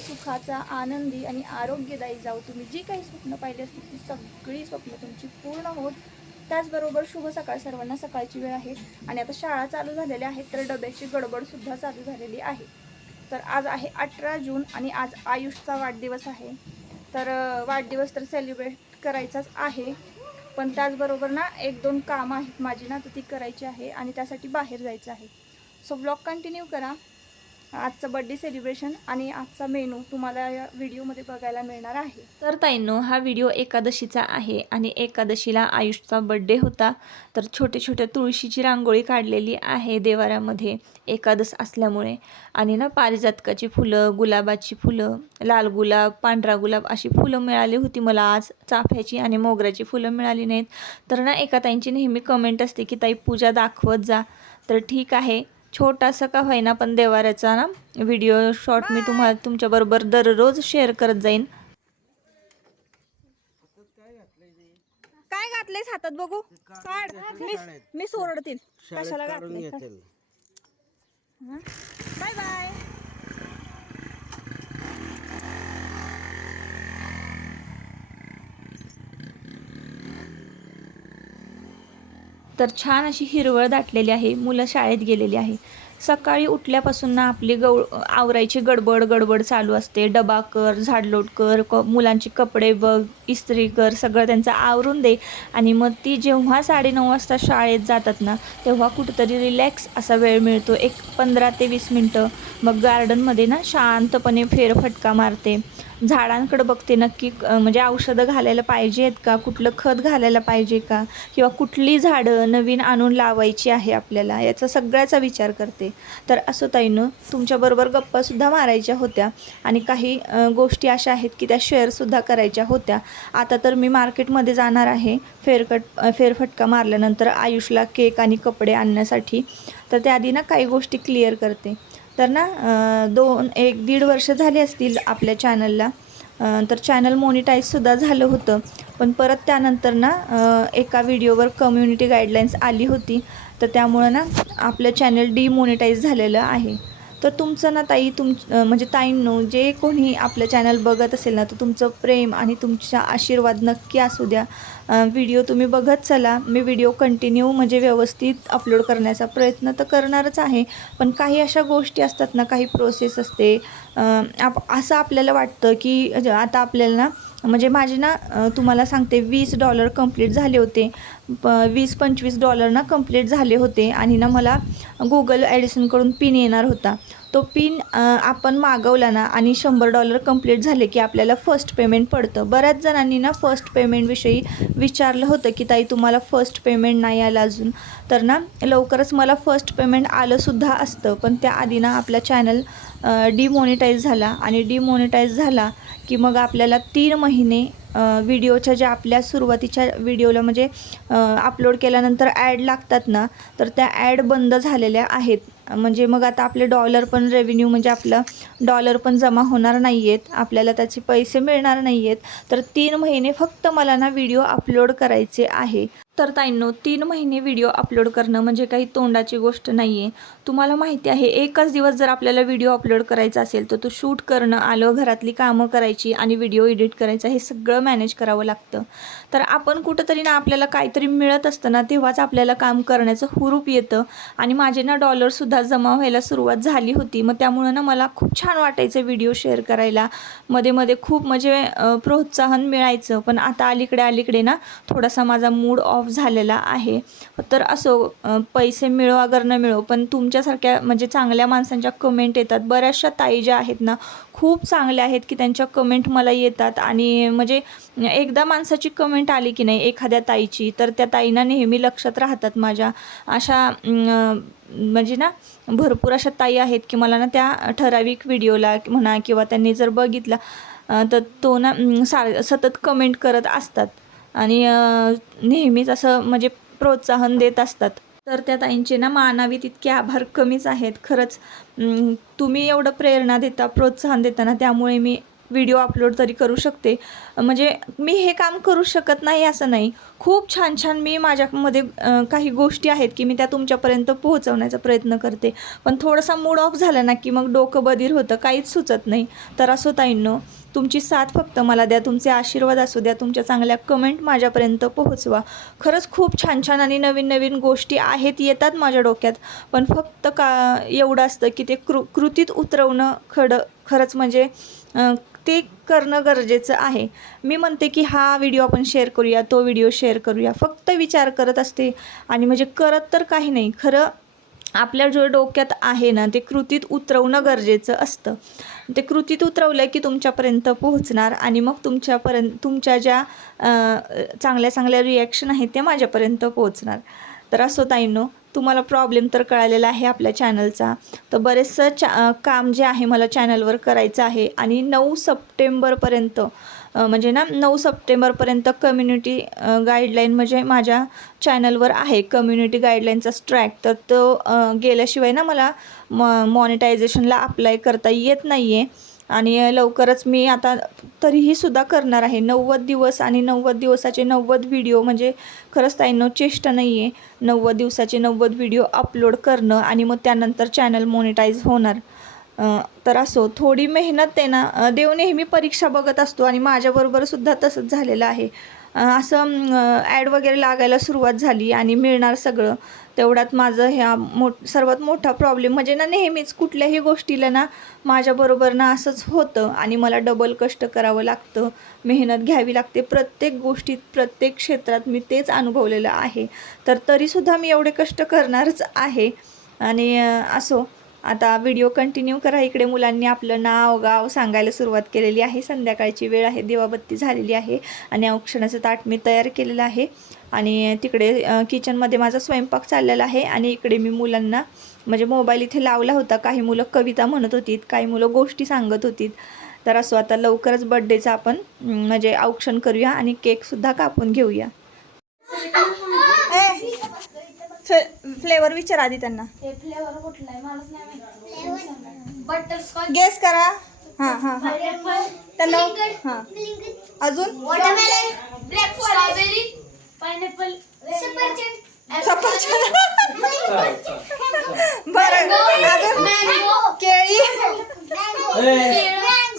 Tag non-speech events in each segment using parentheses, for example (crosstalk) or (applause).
सुखाचा आनंदी आणि आरोग्यदायी जाऊ तुम्ही जी काही स्वप्न पाहिली असतील ती सगळी स्वप्न तुमची पूर्ण होत. त्याचबरोबर शुभ सकाळ सर्वांना सकाळची वेळ आहे. आणि आता शाळा चालू झालेल्या आहेत तर डब्याची गडबडसुद्धा चालू झालेली आहे. तर आज आहे अठरा जून आणि आज आयुषचा वाढदिवस आहे. तर वाढदिवस तर सेलिब्रेट करायचाच आहे. पण त्याचबरोबर ना एक दोन कामं आहेत माझी ना तर ती करायची आहे आणि त्यासाठी बाहेर जायचं आहे. सो ब्लॉग कंटिन्यू करा. आजचं बड्डे सेलिब्रेशन आणि आजचा मेनू तुम्हाला या व्हिडिओमध्ये बघायला मिळणार आहे. तर ताईंनो हा व्हिडिओ एकादशीचा आहे आणि एकादशीला आयुषचा बड्डे होता. तर छोटे छोटे तुळशीची रांगोळी काढलेली आहे देवाऱ्यामध्ये एकादश असल्यामुळे. आणि ना पारिजातकाची फुलं गुलाबाची फुलं लाल गुलाब पांढरा गुलाब अशी फुलं मिळाली होती. मला आज चाफ्याची आणि मोगऱ्याची फुलं मिळाली नाहीत. तर ना एका ताईंची नेहमी कमेंट असते की ताई पूजा दाखवत जा. तर ठीक आहे. छोटासा का होईना पण देवाऱ्याचा ना व्हिडिओ शॉर्ट मी तुम्हाला तुमच्याबरोबर दररोज शेअर करत जाईन. काय घातलंयस हातात बघू? काढ. मी मी सोडतील कशाला घातलंय? बाय बाय तर छान अशी हिरवळ दाटलेली आहे. मुलं शाळेत गेलेली आहे. सकाळी उठल्यापासून ना आपली गव आवरायची गडबड गडबड चालू असते. डबा कर झाडलोट कर क मुलांचे कपडे बघ इस्त्री कर सगळं त्यांचं आवरून दे. आणि मग ती जेव्हा साडेनऊ वाजता शाळेत जातात ना तेव्हा कुठंतरी रिलॅक्स असा वेळ मिळतो. एक पंधरा ते वीस मिनटं मग गार्डनमध्ये ना शांतपणे फेरफटका मारते. झाडांकडे बघते नक्की म्हणजे औषधं घालायला पाहिजेत का? कुठलं खत घालायला पाहिजे का? किंवा कुठली झाडं नवीन आणून लावायची आहे आपल्याला? याचा सगळ्याचा विचार करते. तर असं ताईनं तुमच्याबरोबर गप्पासुद्धा मारायच्या होत्या. आणि काही गोष्टी अशा आहेत की त्या शेअरसुद्धा करायच्या होत्या. आता तर मी मार्केटमध्ये जाणार आहे. फेरकट फेरफटका मारल्यानंतर आयुषला केक आणि कपडे आणण्यासाठी. तर त्याआधी ना काही गोष्टी क्लिअर करते. तर ना दोन एक दीड वर्ष झाली असतील आपल्या चॅनलला. तर चॅनल मोनिटाईजसुद्धा झालं होतं. पण परत त्यानंतर ना एका व्हिडिओवर कम्युनिटी गाईडलाईन्स आली होती. तर त्यामुळं ना आपलं चॅनल डिमोनिटाईज झालेलं आहे. तर तुमचं ना ताई तुम म्हणजे ताईंनो जे कोणी आपलं चॅनल बघत असेल ना तर तुमचं प्रेम आणि तुमचा आशीर्वाद नक्की असू द्या. व्हिडिओ तुम्ही बघत चला. मी व्हिडिओ कंटिन्यू म्हणजे व्यवस्थित अपलोड करण्याचा प्रयत्न तर करणारच आहे. पण काही अशा गोष्टी असतात ना काही प्रोसेस असते. आप असं आपल्याला वाटतं की आता आपल्याला ना म्हणजे माझे ना तुम्हाला सांगते वीस डॉलर कंप्लीट झाले होते. प वीस पंचवीस डॉलर ना कंप्लीट झाले होते आणि ना मला गुगल ॲडिसनकडून पिन येणार होता. तो पिन आपण मागवला ना आणि शंभर डॉलर कंप्लीट झाले की आपल्याला फर्स्ट पेमेंट पडतं. बऱ्याच जणांनी ना फर्स्ट पेमेंटविषयी विचारलं होतं की ताई तुम्हाला फर्स्ट पेमेंट नाही आलं अजून. तर ना लवकरच मला फर्स्ट पेमेंट आलंसुद्धा असतं. पण त्याआधी ना आपला चॅनल डिमॉनिटाईज झाला. आणि डिमॉनिटाईज झाला की मग आपल्याला तीन महिने व्हिडिओच्या ज्या आपल्या सुरुवातीच्या व्हिडिओला म्हणजे अपलोड केल्यानंतर ॲड लागतात ना तर त्या ॲड बंद झालेल्या आहेत. म्हणजे मग आता आपले डॉलर पण रेव्हेन्यू म्हणजे आपलं डॉलर पण जमा होणार नाही आहेत आपल्याला त्याचे पैसे मिळणार नाही आहेत तर तीन महिने फक्त मला ना व्हिडिओ अपलोड करायचे आहे. तर ताईंनो तीन महिने व्हिडिओ अपलोड करणं म्हणजे काही तोंडाची गोष्ट नाही आहे तुम्हाला माहिती आहे एकच दिवस जर आपल्याला व्हिडिओ अपलोड करायचा असेल तर तो शूट करणं आलं घरातली कामं करायची आणि व्हिडिओ एडिट करायचा हे सगळं मॅनेज करावं लागतं. तर आपण कुठंतरी ना आपल्याला काहीतरी मिळत असतं ना तेव्हाच आपल्याला काम करण्याचं हुरूप येतं. आणि माझे ना डॉलरसुद्धा जमा व्हायला सुरुवात झाली होती. मग त्यामुळं ना मला खूप छान वाटायचं व्हिडिओ शेअर करायला. मध्ये मध्ये खूप म्हणजे प्रोत्साहन मिळायचं. पण आता अलीकडे अलीकडे ना थोडासा माझा मूड ऑफ झालेला आहे. तर असो पैसे मिळो अगर न मिळो पण तुमच्यासारख्या म्हणजे चांगल्या माणसांच्या कमेंट येतात. बऱ्याचशा ताई ज्या आहेत ना खूप चांगल्या आहेत की त्यांच्या कमेंट मला येतात. आणि म्हणजे एकदा माणसाची कमेंट आली की नाही एखाद्या ताईची तर त्या ताईंना नेहमी लक्षात राहतात माझ्या. अशा म्हणजे ना भरपूर अशा ताई आहेत की मला ना त्या ठराविक व्हिडिओला म्हणा किंवा त्यांनी जर बघितला तर तो ना सार सतत कमेंट करत असतात. आणि नेहमीच असं म्हणजे प्रोत्साहन देत असतात. तर त्या ताईंचे ना मानावी तितके आभार कमीच आहेत. खरंच तुम्ही एवढं प्रेरणा देता प्रोत्साहन देताना त्यामुळे मी व्हिडिओ अपलोड तरी करू शकते. म्हणजे मी हे काम करू शकत नाही असं नाही. खूप छान छान मी माझ्यामध्ये काही गोष्टी आहेत की मी त्या तुमच्यापर्यंत पोहोचवण्याचा प्रयत्न करते. पण थोडासा मूड ऑफ झाला ना की मग डोकं बधीर होतं काहीच सुचत नाही. तर असो ताईंनो तुमची साथ फक्त मला द्या तुमचे आशीर्वाद असू द्या तुमच्या चांगल्या कमेंट माझ्यापर्यंत पोहोचवा. खरंच खूप छान छान आणि नवीन नवीन गोष्टी आहेत येतात माझ्या डोक्यात. पण फक्त का एवढं असतं की ते कृ कृतीत उतरवणं खडं खरंच म्हणजे ते करणं गरजेचं आहे. मी म्हणते की हा व्हिडिओ आपण शेअर करूया तो व्हिडिओ शेअर करूया. फक्त विचार करत असते आणि म्हणजे करत तर काही नाही. खरं आपल्या जो डोक्यात आहे ना ते कृतीत उतरवणं गरजेचं असतं. ते कृतीत उतरवलं की तुमच्यापर्यंत पोहोचणार आणि मग तुमच्यापर्यंत तुमच्या ज्या चांगल्या चांगल्या रिॲक्शन आहेत त्या माझ्यापर्यंत पोहोचणार. तर असो ताईंनो तुम्हाला प्रॉब्लेम तर कळालेला आहे आपल्या चॅनलचा तर बरेचसं चा काम जे आहे मला चॅनलवर करायचं आहे. आणि नऊ सप्टेंबरपर्यंत म्हणजे ना नऊ सप्टेंबरपर्यंत कम्युनिटी गाईडलाईन म्हणजे माझ्या चॅनलवर आहे. कम्युनिटी गाईडलाईनचा स्ट्रॅक तर तो गेल्याशिवाय ना मला म मॉनिटायझेशनला अप्लाय करता येत नाही आहे आणि लवकरच मी आता तरीही सुद्धा करणार आहे. नव्वद दिवस आणि नव्वद दिवसाचे नव्वद व्हिडिओ म्हणजे खरंच ताईंनो चेष्टा नाही आहे नव्वद दिवसाचे नव्वद व्हिडिओ अपलोड करणं आणि मग त्यानंतर चॅनल मोनिटाईज होणार. तर असो थोडी मेहनत आहे ना. देव नेहमी परीक्षा बघत असतो आणि माझ्याबरोबर सुद्धा तसंच झालेलं आहे. असं ॲड वगैरे लागायला सुरुवात झाली आणि मिळणार सगळं. तेवढ्यात माझं ह्या मो सर्वात मोठा प्रॉब्लेम म्हणजे ना नेहमीच कुठल्याही गोष्टीला ना माझ्याबरोबर ना असंच होतं आणि मला डबल कष्ट करावं लागतं. मेहनत घ्यावी लागते. प्रत्येक गोष्टीत प्रत्येक क्षेत्रात मी तेच अनुभवलेलं आहे. तर तरीसुद्धा मी एवढे कष्ट करणारच आहे. आणि असो. आता व्हिडिओ कंटिन्यू करा. इकडे मुलांनी आपलं नाव गाव सांगायला सुरुवात केलेली आहे. संध्याकाळची वेळ आहे. दिवाबत्ती झालेली आहे आणि औक्षणाचं ताट मी तयार केलेलं आहे. आणि तिकडे किचनमध्ये माझा स्वयंपाक चाललेला आहे आणि इकडे मी मुलांना म्हणजे मोबाईल इथे लावला होता. काही मुलं कविता म्हणत होतीत काही मुलं गोष्टी सांगत होतीत. तर असं आता लवकरच बड्डेचं आपण म्हणजे औक्षण करूया आणि केकसुद्धा कापून घेऊया. (laughs) फ्लेवर विचार आधी त्यांना. बटरस्कॉच गेस करा. हां हां हां. त्यांना हां. अजून? वॉटरमेलन ब्लॅक स्ट्रॉबेरी पायनॅपल सफरचंद सफरचंद बरं. अजून? मँगो केळी.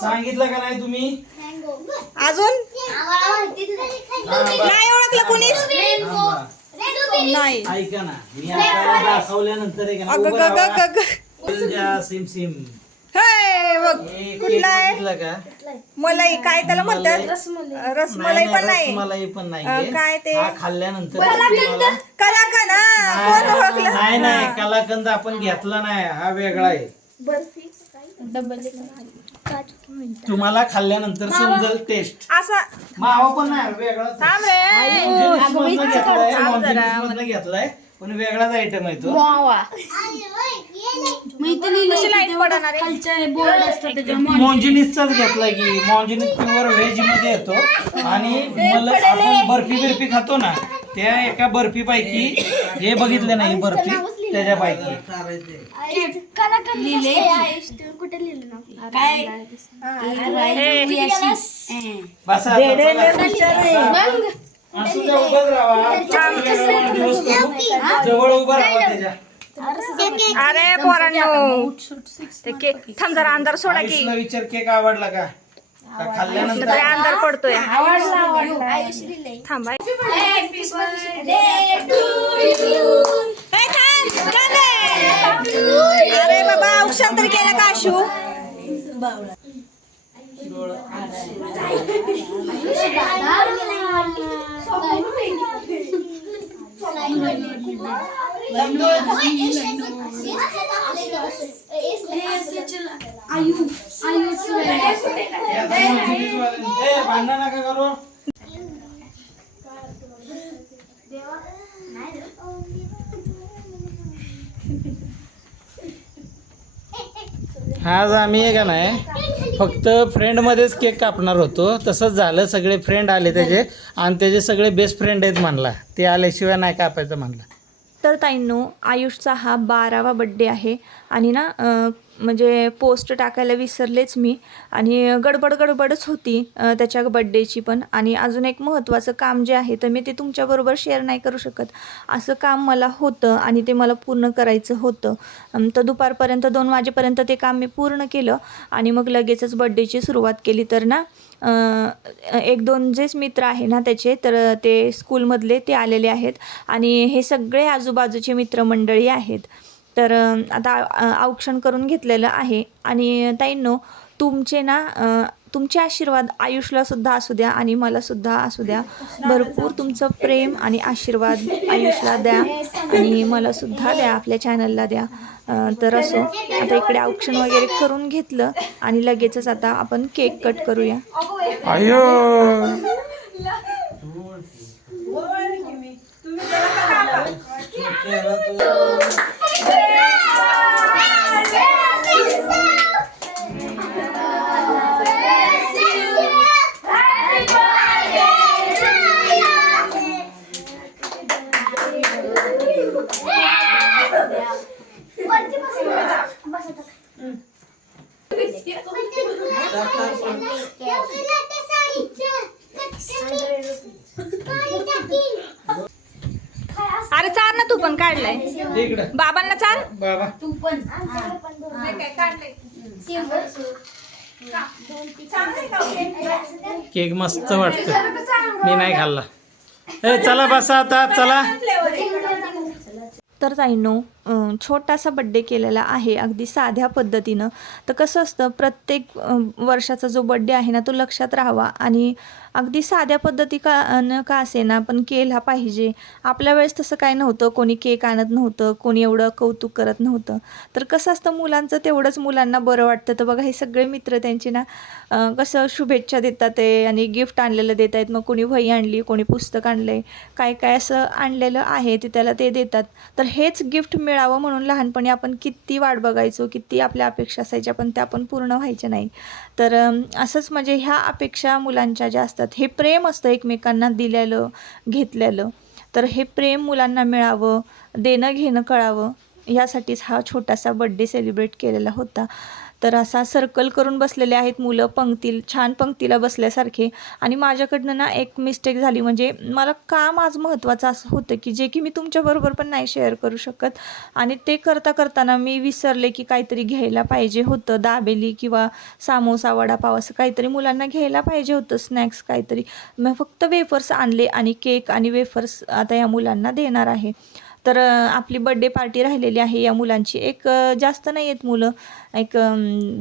सांगितलं का नाही तुम्ही? अजून आम्हाला माहितीच नाही नाही ओळखलं कुणीच रेनबो नाही. ऐका ना मी आता दाखवल्यानंतर आहे का ना, अगं उभं ग ग राहा. ग. ग तुझ्या सिम सिम. हे बघ हे केक कुठला आहे? बघितलं का? मलाई काय त्याला म्हणतात? रसमलाई पण नाही. रसमलाई पण अं, नाही काय ते? हा खाल्ल्यानंतर तुम्हाला- कलाकंद हा कोण नाही, ओळखलं? नाही नाही कलाकंद आपण घेतला नाही. हा वेगळा आहे. तुम्हाला खाल्ल्यानंतर समजल टेस्ट असा मावा पण नाही. थांब रे. मॉन्जिनिस मधनं घेतलाय, थांब मॉन्जिनिस जरा. मधनं घेतलाय पण वेगळाच आयटम आहे तो. कशी लाइट पडणार आहे? बोर्ड असतं त्याच्यावर मॉन्जिनिसचाच घेतलाय की मॉन्जिनिस प्युअर व्हेजमध्ये येतो. आणि मला आपण बर्फी बिर्फी खातो ना त्या एका बर्फी पैकी हे बघितले नाही बर्फी. त्याच्यापैकी. कुठे लिहिलं ना बस आता चला. असू द्या उभंच राहा. दिवस करू. जवळ उभं राहा त्याच्या. अरे पोरांनो. ते केक थांब जरा अंधार सोडा की. आयुषला विचार केक आवडला का? का तरी खाल्ल्यानंतर अंधार पडतोय. थांबा. अरे बाबा औषध तरी केलं का आशू ए, भांडण नका करू आज आम्ही आहे का नाही फक्त फ्रेंडमध्येच केक कापणार होतो. तसंच झालं सगळे फ्रेंड आले त्याचे. आणि त्याचे सगळे बेस्ट फ्रेंड आहेत म्हणला. ते आल्याशिवाय नाही कापायचं म्हणला. तर ताईंनो आयुषचा हा बारावा बड्डे आहे. आणि ना म्हणजे पोस्ट टाकायला विसरलेच मी. आणि गडबड गडबडच होती त्याच्या बड्डेची पण. आणि अजून एक महत्त्वाचं काम जे आहे तर मी ते तुमच्याबरोबर शेअर नाही करू शकत. असं काम मला होतं आणि ते मला पूर्ण करायचं होतं. तर दुपारपर्यंत दोन वाजेपर्यंत ते काम मी पूर्ण केलं आणि मग लगेचच बड्डेची सुरुवात केली. तर ना एक दोन जेच मित्र आहे ना त्याचे तर ते स्कूलमधले ते आलेले आहेत. आणि हे सगळे आजूबाजूचे मित्रमंडळी आहेत. तर आता औक्षण करून घेतलेलं आहे. आणि ताईंनो तुमचे ना तुमचे आशीर्वाद आयुषला सुद्धा असू द्या आणि मला सुद्धा असू द्या. भरपूर तुमचं प्रेम आणि आशीर्वाद आयुषला द्या आणि मला सुद्धा द्या आपल्या चॅनलला द्या. तर असो आता इकडे औक्षण वगैरे करून घेतलं आणि लगेचच आता आपण केक कट करूया. अयो इकडं. बाबांना चार बाबा. तू पण. केक? मस्त वाटतं. मी नाही खाल्ला. ए चला बसा आता चला. तर ताईंनो छोटासा बड्डे केलेला आहे अगदी साध्या पद्धतीनं. तर कसं असतं प्रत्येक वर्षाचा जो बड्डे आहे ना तो लक्षात राहावा. आणि अगदी साध्या पद्धती का न का असे ना पण केला पाहिजे. आपल्या वेळेस तसं काय नव्हतं. कोणी केक आणत नव्हतं कोणी एवढं कौतुक करत नव्हतं. तर कसं असतं मुलांचं तेवढंच मुलांना बरं वाटतं. तर बघा हे सगळे मित्र त्यांची ना कसं शुभेच्छा देतात ते आणि गिफ्ट आणलेलं देत आहेत. मग कोणी वही आणली कोणी पुस्तक आणलं आहे काय काय असं आणलेलं आहे ते त्याला ते देतात. तर हेच गिफ्ट मिळावं म्हणून लहानपणी आपण किती वाट बघायचो किती आपल्या अपेक्षा असायच्या पण त्या पण पूर्ण व्हायच्या नाही. तर असंच म्हणजे ह्या अपेक्षा मुलांच्या ज्या असतात हे प्रेम असतं एकमेकांना दिलेलं घेतलेलं. तर हे प्रेम मुलांना मिळावं देणं घेणं कळावं यासाठीच हा छोटासा बड्डे सेलिब्रेट केलेला होता. तर असा सर्कल करून बसलेले आहेत मुलं पंक्ती छान पंक्तीला बसल्यासारखे. आणि माझ्याकडनं ना एक मिस्टेक झाली. म्हणजे मला काम आज महत्त्वाचं असं होतं की जे की मी तुमच्याबरोबर पण नाही शेअर करू शकत. आणि ते करता करताना मी विसरले की काहीतरी घ्यायला पाहिजे होतं. दाबेली किंवा सामोसा वडापाव असं काहीतरी मुलांना घ्यायला पाहिजे होतं. स्नॅक्स काहीतरी. मग फक्त वेफर्स आणले आणि केक आणि वेफर्स आता या मुलांना देणार आहे. तर आपली बड्डे पार्टी राहिलेली आहे या मुलांची. एक जास्त नाही आहेत मुलं. एक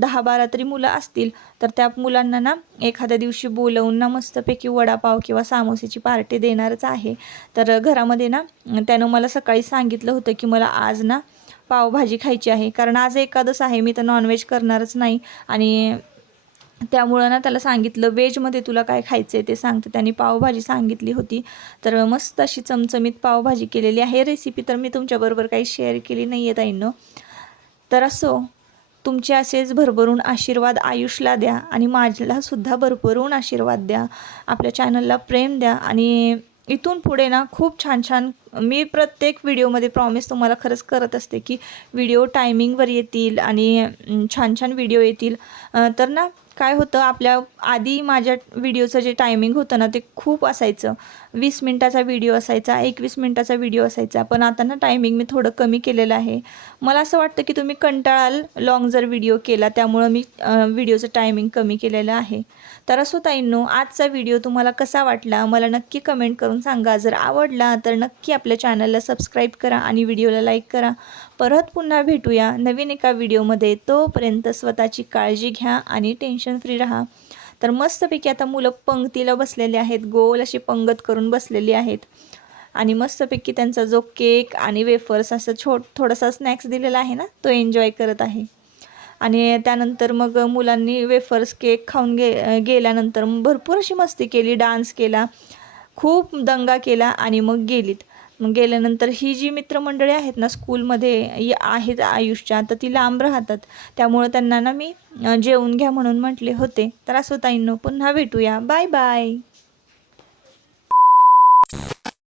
दहा बारा तरी मुलं असतील. तर त्या मुलांना ना एखाद्या दिवशी बोलवून ना मस्तपैकी वडापाव किंवा सामोसेची पार्टी देणारच आहे. तर घरामध्ये ना त्यानं मला सकाळी सांगितलं होतं की मला आज ना पावभाजी खायची आहे. कारण आज एकादस आहे. मी तर नॉनव्हेज करणारच नाही. आणि त्यामुळं ना त्याला सांगितलं वेजमध्ये तुला काय खायचं आहे ते सांगतं त्यांनी पावभाजी सांगितली होती. तर मस्त अशी चमचमीत पावभाजी केलेली आहे. रेसिपी तर मी तुमच्याबरोबर काही शेअर केली नाही आहे ताईंनं. तर असो तुमचे असेच भरभरून आशीर्वाद आयुषला द्या आणि माझ्यालासुद्धा भरभरून आशीर्वाद द्या. आपल्या चॅनलला प्रेम द्या आणि इथून पुढे ना खूप छान छान मी प्रत्येक व्हिडिओमध्ये प्रॉमिस तुम्हाला खरंच करत असते की व्हिडिओ टायमिंगवर येतील आणि छान छान व्हिडिओ येतील. तर ना काय होतं आपल्या आधी माझ्या व्हिडिओचं जे टायमिंग होतं ना ते खूप असायचं. वीस मिनटाचा व्हिडिओ असायचा एकवीस मिनटाचा व्हिडिओ असायचा पण आता ना टायमिंग मी थोडं कमी केलेलं आहे. मला असं वाटतं की तुम्ही कंटाळाल लॉंग जर व्हिडिओ केला त्यामुळं मी व्हिडिओचं टायमिंग कमी केलेलं आहे. तर असो ताईंनो आजचा व्हिडिओ तुम्हाला कसा वाटला मला नक्की कमेंट करून सांगा. जर आवडला तर नक्की आपल्या चॅनलला सबस्क्राईब करा आणि व्हिडिओला लाईक करा. परत पुन्हा भेटूया नवीन एका व्हिडिओमध्ये. तोपर्यंत स्वतःची काळजी घ्या आणि टेन्शन फ्री राहा. तर मस्तपैकी आता मुलं पंक्तीला बसलेले आहेत. गोल अशी पंगत करून बसलेली आहेत. आणि मस्तपैकी त्यांचा जो केक आणि वेफर्स असं छोट थोडासा स्नॅक्स दिलेला आहे ना तो एन्जॉय करत आहे. आणि त्यानंतर मग मुलांनी वेफर्स केक खाऊन गे गेल्यानंतर भरपूर अशी मस्ती केली डान्स केला खूप दंगा केला आणि मग गेलीत. मग गेल्यानंतर ही जी मित्रमंडळी आहेत ना स्कूलमध्ये आहेत आयुषच्या तर ती लांब राहतात. त्यामुळं त्यांना ना मी जेवून घ्या म्हणून म्हटले होते. तर असं ताईंनो पुन्हा भेटूया. Bye bye.